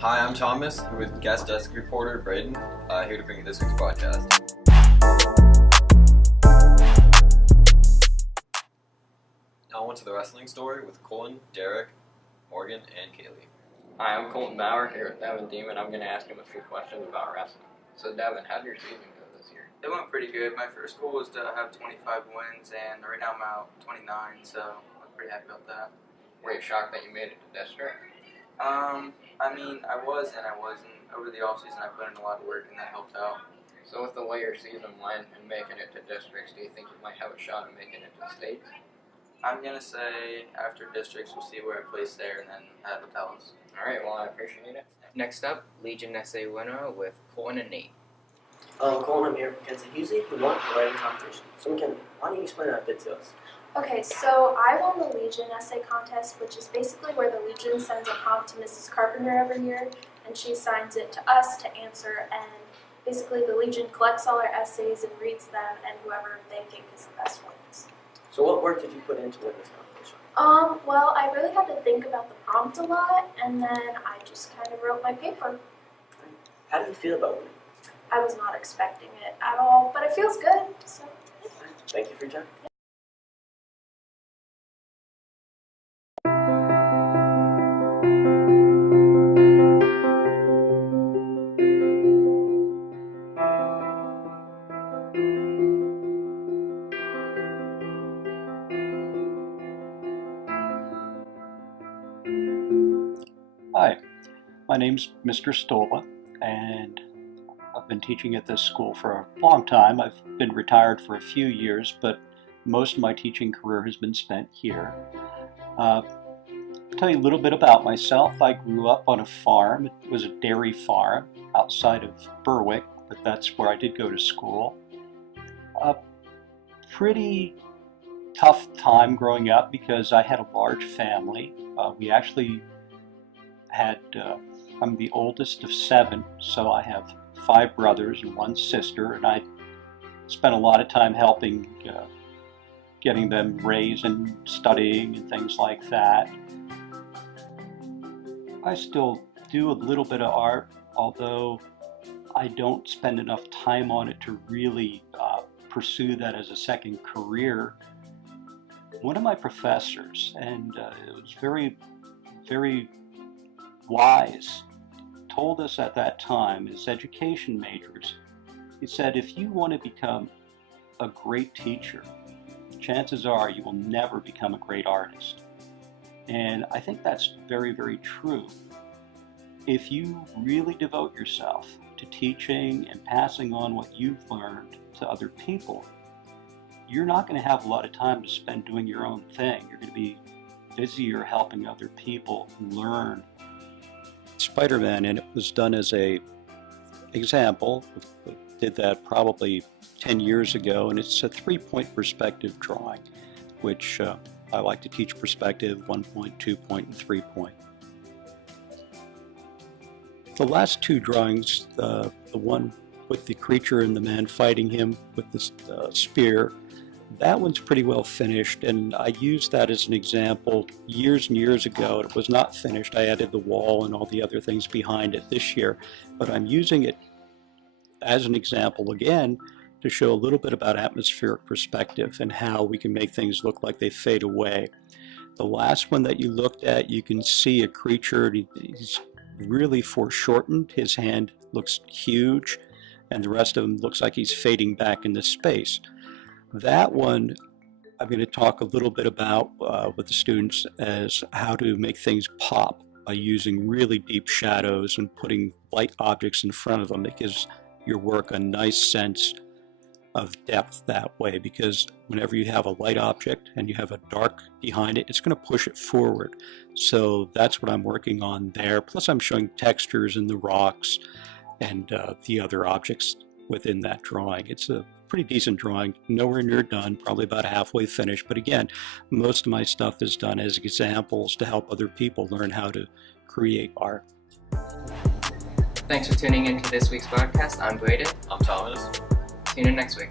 Hi, I'm Thomas, with guest desk reporter Braden, here to bring you this week's podcast. Now on to the wrestling story with Colin, Derek, Morgan, and Kaylee. Hi, I'm Colton Bauer here with Devin Demon. I'm going to ask him a few questions about wrestling. So Devin, how did your season go this year? It went pretty good. My first goal was to have 25 wins, and right now I'm out 29, so I'm pretty happy about that. Were you shocked that you made it to district? I was and I wasn't. Over the offseason, I put in a lot of work, and that helped out. So with the way your season went and making it to districts, do you think you might have a shot at making it to the states? I'm going to say after districts, we'll see where I place there, and then that'll tell us. All right, well, I appreciate it. Next up, Legion SA winner with Colin and Nate. Colin, I'm here from Kenzie Husey, who won the writing competition. So, Mackenzie, why don't you explain that a bit to us? Okay, so I won the Legion essay contest, which is basically where the Legion sends a prompt to Mrs. Carpenter every year, and she assigns it to us to answer, and basically the Legion collects all our essays and reads them, and whoever they think is the best wins. So what work did you put into win this competition? Well, I really had to think about the prompt a lot, and then I just kind of wrote my paper. How do you feel about winning? I was not expecting it at all, but it feels good, so. Thank you for your time. Hi, my name's Mr. Stola, and I've been teaching at this school for a long time. I've been retired for a few years, but most of my teaching career has been spent here. I'll tell you a little bit about myself. I grew up on a farm. It was a dairy farm outside of Berwick, but that's where I did go to school. A pretty tough time growing up because I had a large family. We actually I'm the oldest of 7, so I have 5 brothers and 1 sister, and I spent a lot of time helping getting them raised and studying and things like that. I still do a little bit of art, although I don't spend enough time on it to really pursue that as a second career. One of my professors, and it was very, very wise, told us at that time as education majors, he said, if you want to become a great teacher, chances are you will never become a great artist. And I think that's very, very true. If you really devote yourself to teaching and passing on what you've learned to other people, you're not going to have a lot of time to spend doing your own thing. You're going to be busier helping other people learn. Spider-Man, and it was done as a example. Did that probably 10 years ago, and it's a 3-point perspective drawing, which I like to teach perspective, 1-point, 2-point, and 3-point. The last 2 drawings, the one with the creature and the man fighting him with the spear, that one's pretty well finished, and I used that as an example years and years ago. It was not finished. I added the wall and all the other things behind it this year, but I'm using it as an example again to show a little bit about atmospheric perspective and how we can make things look like they fade away. The last one that you looked at, you can see a creature. He's really foreshortened. His hand looks huge, and the rest of him looks like he's fading back into space. That one I'm going to talk a little bit about with the students as how to make things pop by using really deep shadows and putting light objects in front of them. It gives your work a nice sense of depth that way, because whenever you have a light object and you have a dark behind it, it's going to push it forward. So that's what I'm working on there. Plus I'm showing textures in the rocks and the other objects within that drawing. It's a pretty decent drawing, nowhere near done, probably about halfway finished, but again, most of my stuff is done as examples to help other people learn how to create art. Thanks for tuning in to this week's podcast. I'm Braden. I'm Thomas. See you next week.